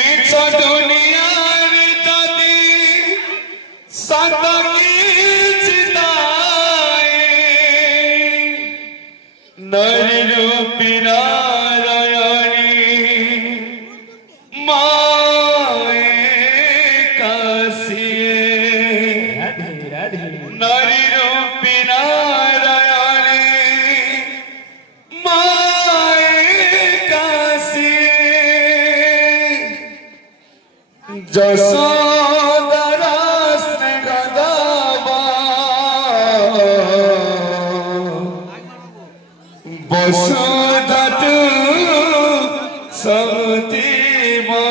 मिछ दुनियार जदि सत किछि ताए नारी रूपी नारायणी माए कासिए नारी रूपी नारायणी माए कासिए जसोदरा स्नेहदावा वसुधा तू सतीमा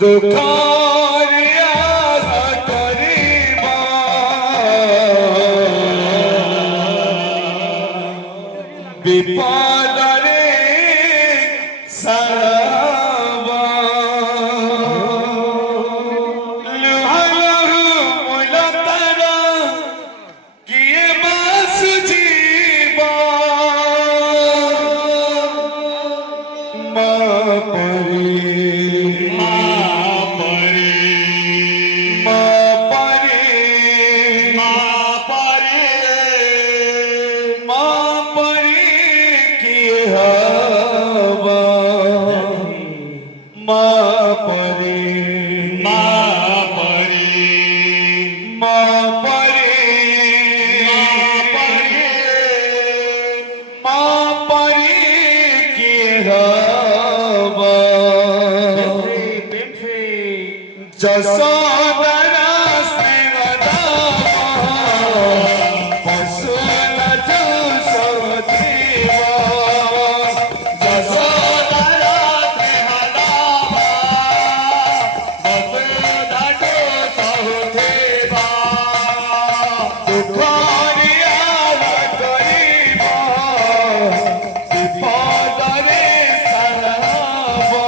दुखारिया करीबा विपदरे सारावा लुहालहु मुलतारा किए मास जीवा माँ परी किए हवा माँ परी किए हवा जसोदरा स्नेहदावा वसुधा तू सतीमा जसोदरा स्नेहदावा वसुधा तू सतीमा दुखारिया करीबा विपदरे सारावा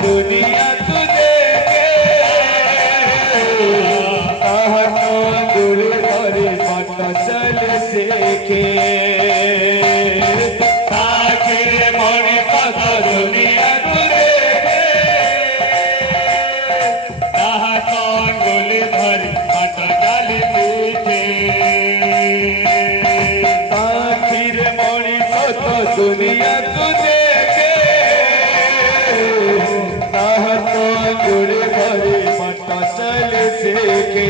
दुनिया तुझे गुरु धरे मत चल सीखे आखिर मणि पद दुनिया तुझे गुरु धरे मत चल सीखे आखिर मणि पद दुनिया तुझे गुरु धरे मत चल सीखे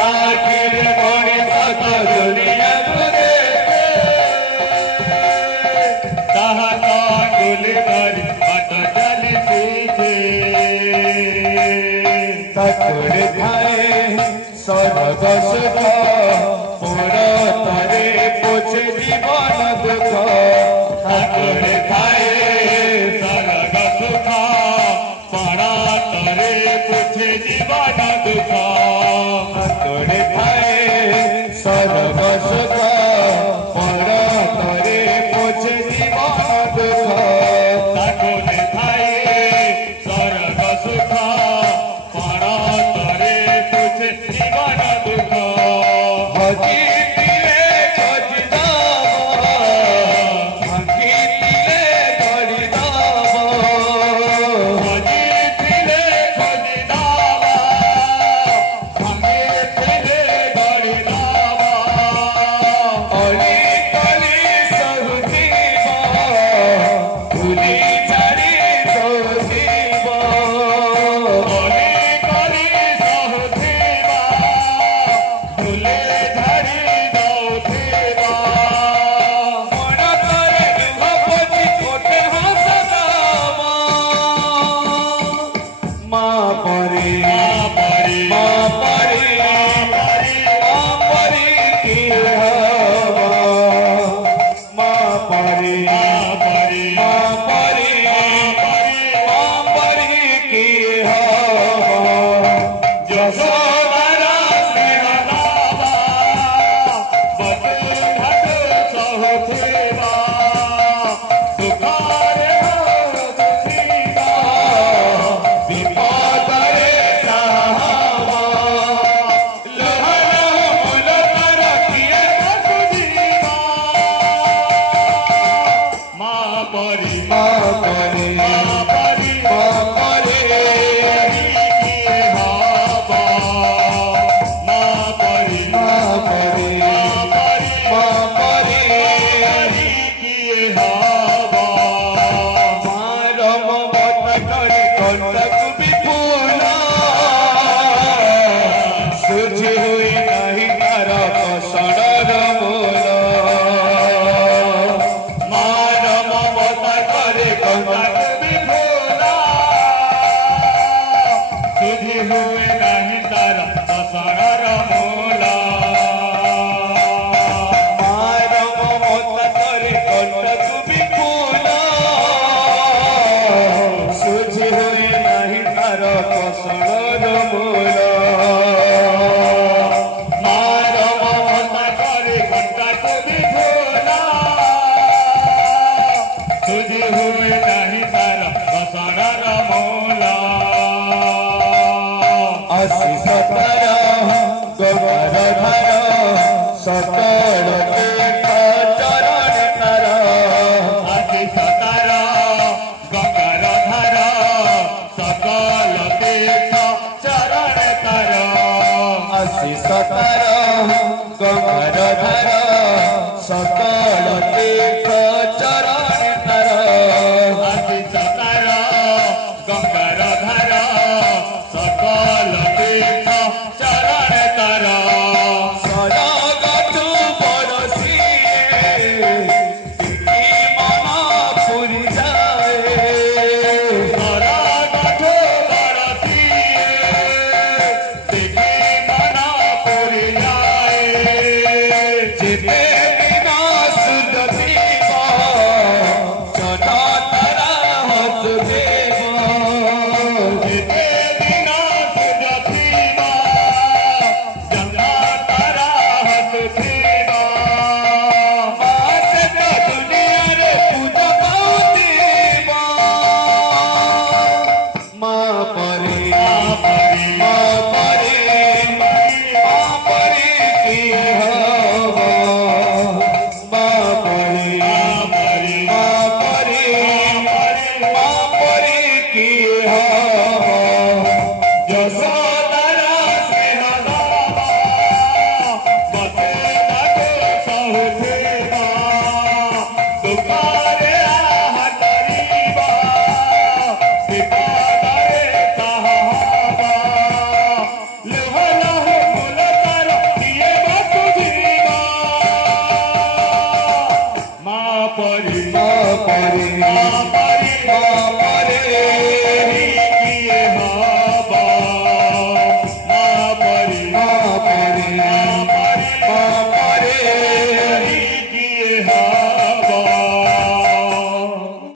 आखिर मणि पद दुनिया तुझे गुरु धरे मत चल सीखे ठाकुर थाए स्वर्ग सुख पुरा तरे पोछ जीवन दुख ठाकुर थाए स्वर्ग सुख पड़ा तरे पोछ जीवन दुख ठाकुर थाए स्वर्ग सुख पड़ा तरे पोछ जीवन दुख ठाकुर थाए स्वर्ग सुख पड़ा तरे पोछ जीवन दुख हजी କଷଣର ମୂଳ ମାର ମମତା କରେ କନ୍ଦାକୁ ବିଫୁଲ ସୁଧି ହୁଏ ନାହିଁ ତାର କଷଣର ମୂଳ ମାର ମମତା କରେ କନ୍ଦାକୁ ବିଫୁଲ ସୁଧି ହୁଏ ନାହିଁ ତାର କଷଣର ମୂଳ असी सतर गोबर धर सकल तीर्थ चरण तर असी सतर गोबर धर सकल तीर्थ चरण तर असी सतर गोबर धर सकल तीर्थ चरण तर असी सतर गोबर धर सकल तीर्थ चरण तर सरगतु बरसिए देखि मन पुरि जाए सरगतु बरसिए देखि मन पुरि जाए जेते बिना सुध देव जन तारा हस देव जेते बिना सुध देव जन तारा हस देव बास तो दुनिया रे पूजा पाउतीब माँ परे माँ परे की हव माँ परे की हव यशोदरा स्नेह दावा बसे लगो सहुदेवा दुखारे आहतरीबा विपादरे सहाबा लह लह मुलतर दिए वसुजीवा माँ परी